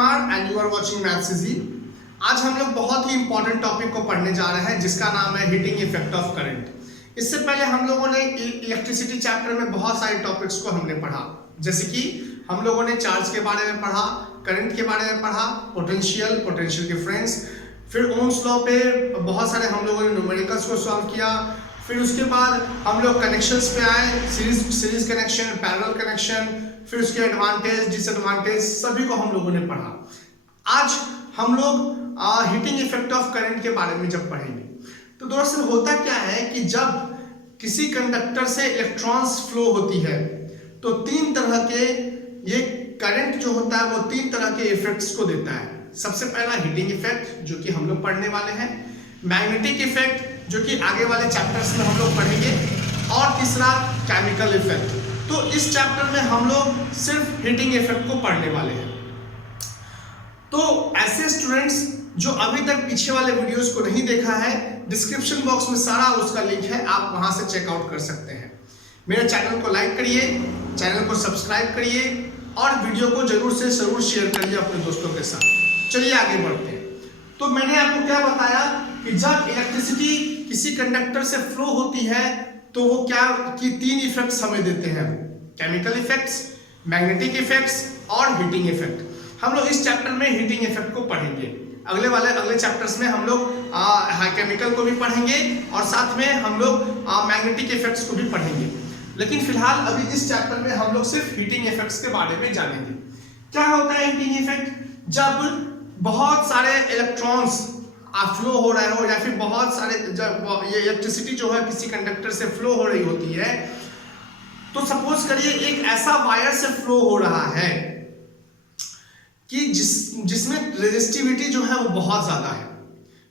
Kumar and you are watching maths easy. आज हम लोग बहुत ही इंपॉर्टेंट टॉपिक को पढ़ने जा रहे हैं जिसका नाम है हीटिंग इफेक्ट ऑफ करंट। इससे पहले हम लोगों ने इलेक्ट्रिसिटी चैप्टर में बहुत सारे टॉपिक्स को हमने पढ़ा, जैसे कि हम लोगों ने चार्ज के बारे में पढ़ा, करंट के बारे में पढ़ा, पोटेंशियल डिफरेंस, फिर ओम्स लॉ पे बहुत सारे हम लोगों ने न्यूमेरिकल्स को सॉल्व किया। फिर उसके बाद हम लोग कनेक्शंस पे आए, सीरीज कनेक्शन, पैरेलल कनेक्शन, फिर उसके एडवांटेज डिसएडवांटेज सभी को हम लोगों ने पढ़ा। आज हम लोग हीटिंग इफेक्ट ऑफ करंट के बारे में जब पढ़ेंगे तो दरअसल होता क्या है कि जब किसी कंडक्टर से इलेक्ट्रॉन्स फ्लो होती है तो तीन तरह के ये करंट जो होता है वो तीन तरह के इफेक्ट्स को देता है। सबसे पहला हीटिंग इफेक्ट जो कि हम लोग पढ़ने वाले हैं, मैग्नेटिक इफेक्ट जो कि आगे वाले चैप्टर्स में हम लोग पढ़ेंगे, और तीसरा केमिकल इफेक्ट। तो इस चैप्टर में हम लोग सिर्फ हीटिंग इफेक्ट को पढ़ने वाले हैं। तो ऐसे स्टूडेंट्स जो अभी तक पीछे वाले वीडियोस को नहीं देखा है, डिस्क्रिप्शन बॉक्स में सारा उसका लिंक है, आप वहां से चेकआउट कर सकते हैं। मेरे चैनल को लाइक करिए, चैनल को सब्सक्राइब करिए और वीडियो को जरूर से जरूर शेयर करिए अपने दोस्तों के साथ। चलिए आगे बढ़ते हैं। तो मैंने आपको क्या बताया कि जब इलेक्ट्रिसिटी किसी कंडक्टर से फ्लो होती है तो वो क्या कि तीन इफेक्ट्स हमें देते हैं, केमिकल इफेक्ट्स, मैग्नेटिक इफेक्ट्स और हीटिंग इफेक्ट। हम लोग इस चैप्टर में हीटिंग इफेक्ट को पढ़ेंगे, अगले चैप्टर्स में हम लोग केमिकल को भी पढ़ेंगे और साथ में हम लोग मैग्नेटिक इफेक्ट्स को भी पढ़ेंगे। लेकिन फिलहाल अभी इस चैप्टर में हम लोग सिर्फ हीटिंग इफेक्ट्स के बारे में जानेंगे। क्या होता है हीटिंग इफेक्ट? जब बहुत सारे इलेक्ट्रॉन्स फ्लो हो रहे हो या फिर बहुत सारे जब ये इलेक्ट्रिसिटी जो है किसी कंडक्टर से फ्लो हो रही होती है, तो सपोज करिए एक ऐसा वायर से फ्लो हो रहा है कि जिसमें रेजिस्टिविटी जो है वो बहुत ज्यादा है,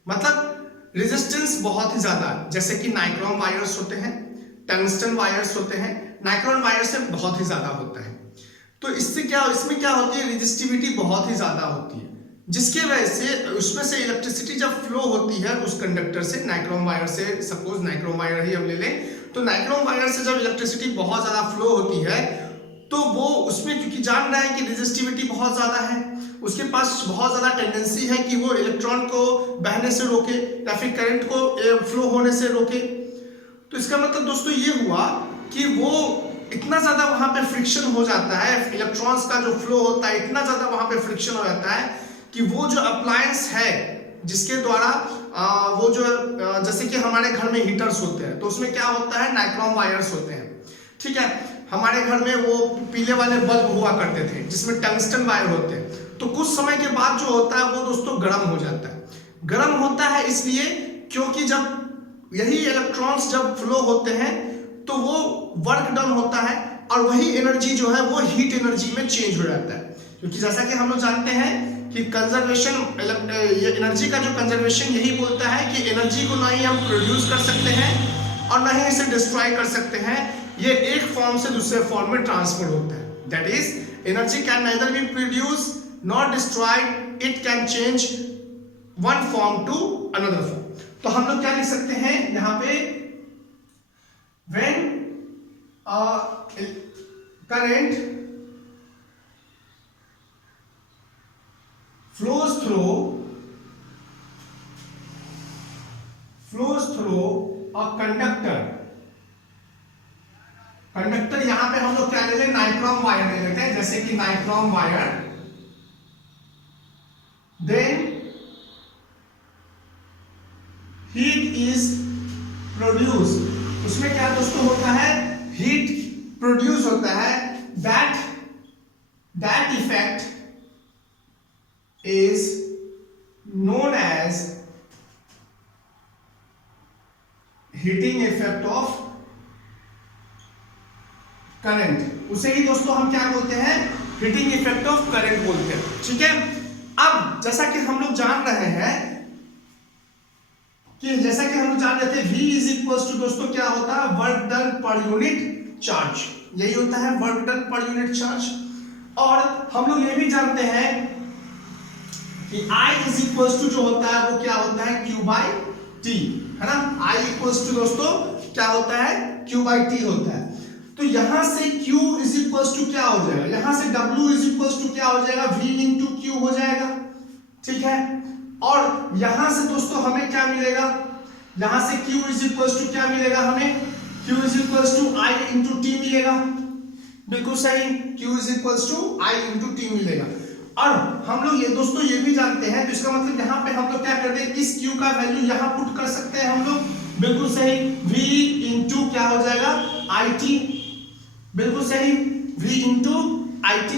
मतलब रेजिस्टेंस बहुत ही ज्यादा है। जैसे कि नाइक्रोम वायर्स होते हैं, टंगस्टन वायर्स होते हैं, नाइक्रोम वायर से बहुत ही ज्यादा होता है। तो इसमें क्या होती है, रेजिस्टिविटी बहुत ही ज्यादा होती है, जिसके वजह से उसमें से इलेक्ट्रिसिटी जब फ्लो होती है उस कंडक्टर से, नाइक्रोम वायर से, सपोज नाइक्रोम वायर ही हम ले लें, तो नाइक्रोम वायर से जब इलेक्ट्रिसिटी बहुत ज्यादा फ्लो होती है तो वो उसमें क्योंकि जान रहा है कि रेजिस्टिविटी बहुत ज्यादा है, उसके पास बहुत ज्यादा टेंडेंसी है कि वो इलेक्ट्रॉन को बहने से रोके या फिर करंट को फ्लो होने से रोके। तो इसका मतलब दोस्तों ये हुआ कि वो इतना ज्यादा वहां पे फ्रिक्शन हो जाता है, इलेक्ट्रॉन्स का जो फ्लो होता है इतना ज्यादा वहां पे फ्रिक्शन हो जाता है कि वो जो अप्लायंस है जिसके द्वारा वो जो जैसे कि हमारे घर में हीटर्स होते हैं तो उसमें क्या होता है, नाइक्रोम वायर्स होते हैं, ठीक है। हमारे घर में वो पीले वाले बल्ब हुआ करते थे जिसमें टंगस्टन वायर होते हैं। तो कुछ समय के बाद जो होता है वो दोस्तों गर्म हो जाता है। गर्म होता है इसलिए क्योंकि जब यही इलेक्ट्रॉन्स जब फ्लो होते हैं तो वो वर्क डन होता है और वही एनर्जी जो है वो हीट एनर्जी में चेंज हो जाता है। क्योंकि जैसा कि हम लोग जानते हैं कि कंजर्वेशन, ये एनर्जी का जो कंजर्वेशन यही बोलता है कि एनर्जी को ना ही हम प्रोड्यूस कर सकते हैं और ना ही इसे डिस्ट्रॉय कर सकते हैं, ये एक फॉर्म से दूसरे फॉर्म में ट्रांसफर होता है। That is energy can neither be produce not destroyed, it can change one form to another form. तो हम लोग क्या लिख सकते हैं यहाँ पे, when current flows through a conductor यहां पे हम लोग क्या ले लें, नाइक्रोम वायर ले लेते हैं, जैसे कि nichrome wire, then heat is produce, उसमें क्या दोस्तों होता है, हीट प्रोड्यूस होता है, that effect is known as heating effect of current। उसे ही दोस्तों हम क्या बोलते हैं, हीटिंग इफेक्ट ऑफ करंट बोलते हैं, ठीक है। अब जैसा कि हम लोग जान रहे हैं कि V इज इक्वल्स टू दोस्तों क्या होता है, work done per unit charge, यही होता है work done per unit charge. और हम लोग ये भी जानते हैं कि I इज इक्वल्स टू जो होता है वो क्या होता है, Q बाई टी, है ना। I इक्वल्स टू दोस्तों क्या होता है, Q बाई टी होता है। तो यहां से Q इज इक्वल्स टू क्या हो जाएगा, यहां से W इज इक्वल्स टू क्या हो जाएगा, V इंटू Q हो जाएगा, ठीक है। और यहां से दोस्तों हमें क्या मिलेगा, यहां से Q इज इक्वल्स टू क्या मिलेगा हमें, Q is equals to I into T मिलेगा, बिल्कुल सही, Q is equals to I into T मिलेगा। और हम लोग ये दोस्तों ये भी जानते हैं, तो इसका मतलब यहाँ पे हम लोग क्या कर दें, इस Q का वैल्यू यहाँ पुट कर सकते हैं हम लोग, बिल्कुल सही, V इंटू क्या हो जाएगा, IT, बिल्कुल सही, V इंटू IT।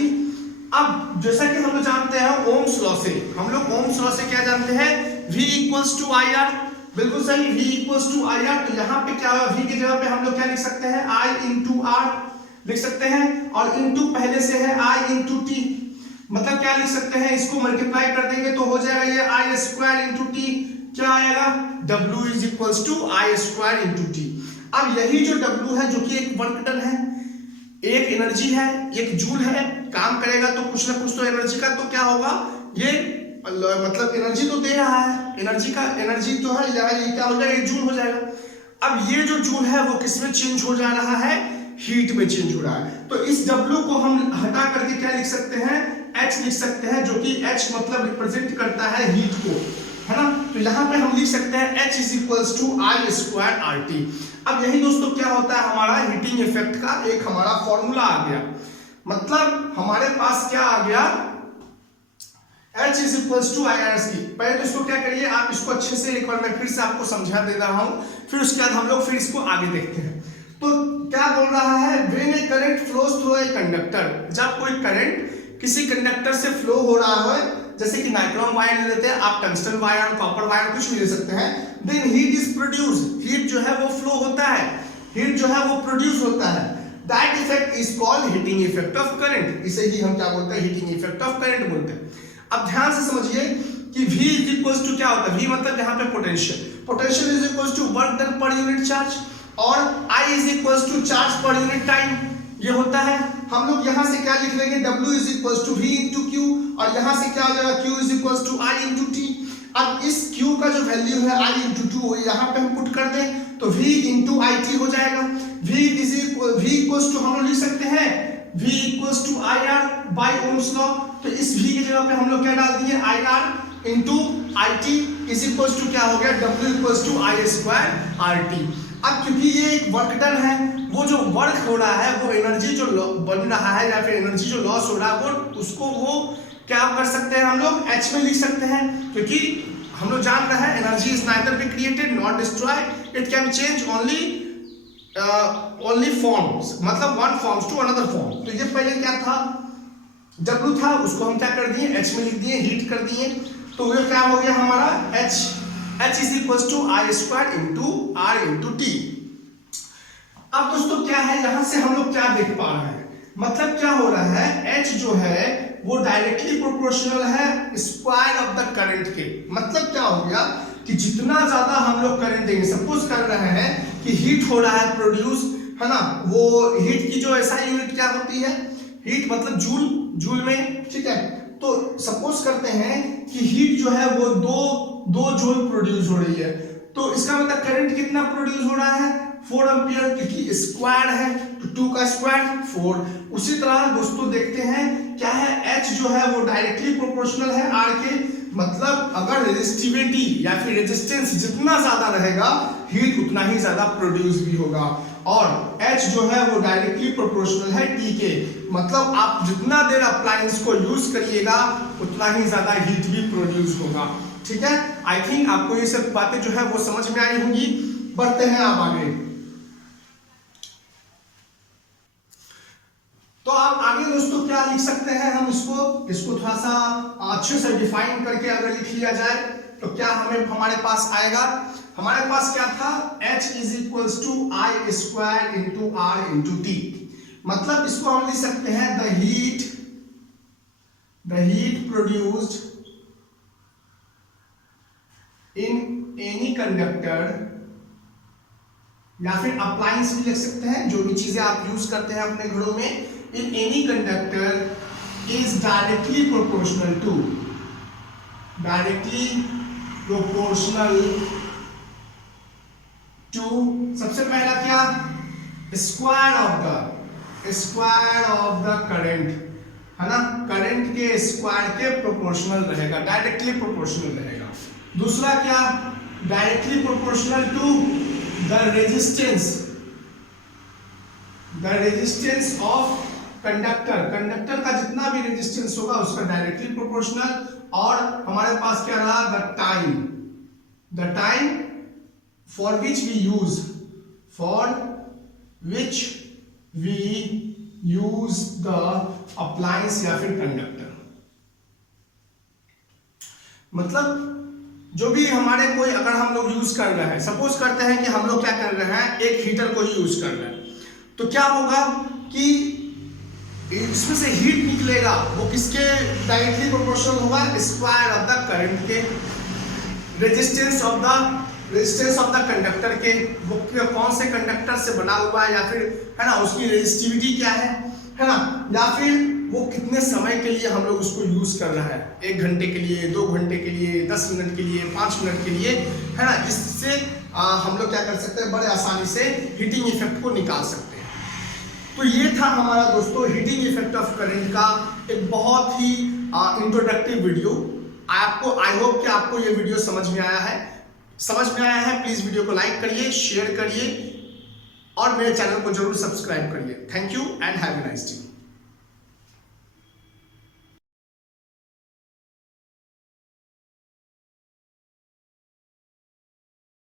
अब जैसा कि हम लोग जानते हैं ओम्स लॉ से, हम लोग ओम्स लॉ से क्या जानते हैं, V इक्वल्स टू IR, बिल्कुल सही, V इक्वल्स टू IR। तो यहाँ पे क्या होगा, V की जगह पे हम लोग क्या लिख सकते हैं, I इंटू R लिख सकते हैं, और इंटू पहले से है I इंटू T, मतलब क्या लिख सकते हैं, इसको मल्टीप्लाई कर देंगे तो हो जाएगा ये I स्क्वायर इंटू T, क्या आएगा, W is equals to I square into T। अब यही जो W है, जो कि एक वर्क डन है, एक एनर्जी है, एक जूल है, काम करेगा तो कुछ ना कुछ तो एनर्जी का तो क्या होगा, ये मतलब एनर्जी तो दे रहा है, एनर्जी तो है, ये क्या हो जाएगा, ये जूल हो जाएगा। अब ये जो जूल है वो किस में चेंज हो जा रहा है, हीट में चेंज हो रहा है। तो इस W को हम हटा करके क्या लिख सकते हैं, H लिख सकते हैं, जो कि H मतलब रिप्रेजेंट करता है हीट को, है ना। तो यहाँ पे हम लिख सकते हैं H is equals to I square RT। अब यही दोस्तों क्या होता है, हमारा हीटिंग इफेक्ट का एक हमारा फॉर्मूला आ गया, मतलब हमारे पास क्या आ गया, H is equals to IRC। पहले तो इसको क्या करिए, आप इसको अच्छे से एक बार मैं फिर से आपको समझा दे रहा हूँ, फिर उसके बाद हम लोग फिर इसको आगे देखते हैं। तो क्या बोल रहा है, when A current flows through a conductor, जब कोई करंट किसी कंडक्टर से फ्लो हो रहा है, जैसे कि नाइट्रॉन वायर ले लेते हैं आप, टंगस्टन वायर, कॉपर वायर, कुछ भी ले सकते हैं, then heat is produce, heat जो है वो फ्लो होता है, हीट जो है वो प्रोड्यूस होता है, that effect is called heating effect of current. इसे ही हम क्या बोलते हैं, हीटिंग इफेक्ट ऑफ करंट बोलते हैं। अब ध्यान से समझिए कि V इज इक्वल्स टू क्या होता है, V मतलब यहाँ पे potential, potential is equals to work done per unit charge, और I is equals to charge per unit time, ये होता है। हम लोग यहाँ से क्या लिख लेंगे, W is equals to V into Q, और यहाँ से क्या हो जाएगा, Q is equals to I into T। अब इस Q का जो वैल्यू है I इंटू 2 यहाँ पे हम पुट कर दें तो V इंटू IT हो जाएगा। V इक्वल्स टू हम लोग लिख सकते हैं V equals to IR by Ohm's law. तो इस V की जगह पे हम लोग क्या डाल दिए, IR into IT is equals to क्या हो गया, W equals to I square RT। अब क्योंकि ये एक वर्क डन है, वो जो वर्क हो रहा है, वो एनर्जी जो बन रहा है या फिर एनर्जी जो लॉस हो रहा है, वो उसको वो क्या कर सकते हैं, हम लोग H में लिख सकते हैं, क्योंकि हम लोग जान रहे हैं energy is neither be created not destroyed, it can change only forms, मतलब one forms to another form. तो ये पहले क्या था, W था, उसको हम क्या कर दिए, H में लिख दिए, हीट कर दिए, तो ये क्या हो गया हमारा H is equals to I square into R into T। अब दोस्तों क्या है, यहां से हम लोग क्या देख पा रहे हैं, मतलब क्या हो रहा है, H जो है वो डायरेक्टली प्रोपोर्शनल है स्क्वायर ऑफ द करंट के। मतलब क्या हो गया कि जितना ज्यादा हम लोग करंट देंगे, सपोज कर रहे हैं कि हीट हो रहा है प्रोड्यूस, है ना, वो हीट की जो ऐसा यूनिट क्या होती है, हीट मतलब जूल में, ठीक है। तो सपोज करते हैं कि हीट जो है वो दो जूल प्रोड्यूस हो रही है, तो इसका मतलब करंट कितना प्रोड्यूस हो रहा है, 4 एम्पियर, क्योंकि स्क्वायर है तो 2 का स्क्वायर 4। उसी तरह दोस्तों देखते हैं क्या है, H जो है वो डायरेक्टली प्रोपोर्शनल है R के, मतलब अगर रेजिस्टिविटी या फिर रेजिस्टेंस जितना ज्यादा रहेगा, हीट उतना ही ज्यादा प्रोड्यूस भी होगा। और H जो है वो डायरेक्टली प्रोपोर्शनल है T के, मतलब आप जितना देर अप्लायंस को यूज करिएगा उतना ही ज्यादा हीट भी प्रोड्यूस होगा। ठीक है, आई थिंक आपको ये सब बातें जो है वो समझ में आई होंगी। बढ़ते हैं आप आगे। तो आप आगे दोस्तों क्या लिख सकते हैं, हम इसको थोड़ा सा अच्छे से डिफाइन करके अगर लिख लिया जाए तो क्या हमारे पास आएगा, हमारे पास क्या था, H is equals to I square into R into T। मतलब इसको हम लिख सकते हैं the heat produced in any conductor, या फिर अप्लायंस भी लिख सकते हैं, जो भी चीजें आप यूज करते हैं अपने घरों में, in any conductor is directly proportional to सबसे पहला क्या, square of the square of the current, है ना, करंट के स्क्वायर के प्रोपोर्शनल रहेगा, डायरेक्टली प्रोपोर्शनल रहेगा। दूसरा क्या, directly proportional to the resistance of conductor, conductor का जितना भी रेजिस्टेंस होगा उसका डायरेक्टली प्रोपोर्शनल। और हमारे पास क्या रहा, the time for which we use the appliance या फिर कंडक्टर। मतलब जो भी हमारे कोई, अगर हम लोग यूज कर रहे हैं, सपोज करते हैं कि हम लोग क्या कर रहे हैं, एक हीटर को ही यूज कर रहे हैं, तो क्या होगा कि इसमें से हीट निकलेगा, वो किसके डायरेक्टली प्रोपोर्शनल होगा, स्क्वायर ऑफ द करंट के, रेजिस्टेंस ऑफ द कंडक्टर के, वो कौन से कंडक्टर से बना हुआ है, या फिर है ना उसकी रेजिस्टिविटी क्या है ना, या फिर वो कितने समय के लिए हम लोग उसको यूज कर रहा है, 1 घंटे के लिए, 2 घंटे के लिए, 10 मिनट के लिए, 5 मिनट के लिए, है ना। इससे हम लोग क्या कर सकते हैं, बड़े आसानी से हीटिंग इफेक्ट को निकाल सकते हैं। तो ये था हमारा दोस्तों हीटिंग इफेक्ट ऑफ करंट का एक बहुत ही इंट्रोडक्टिव वीडियो। आपको, आई होप कि आपको ये वीडियो समझ में आया है। प्लीज वीडियो को लाइक करिए, शेयर करिए और मेरे चैनल को जरूर सब्सक्राइब करिए। Thank you and have a nice day.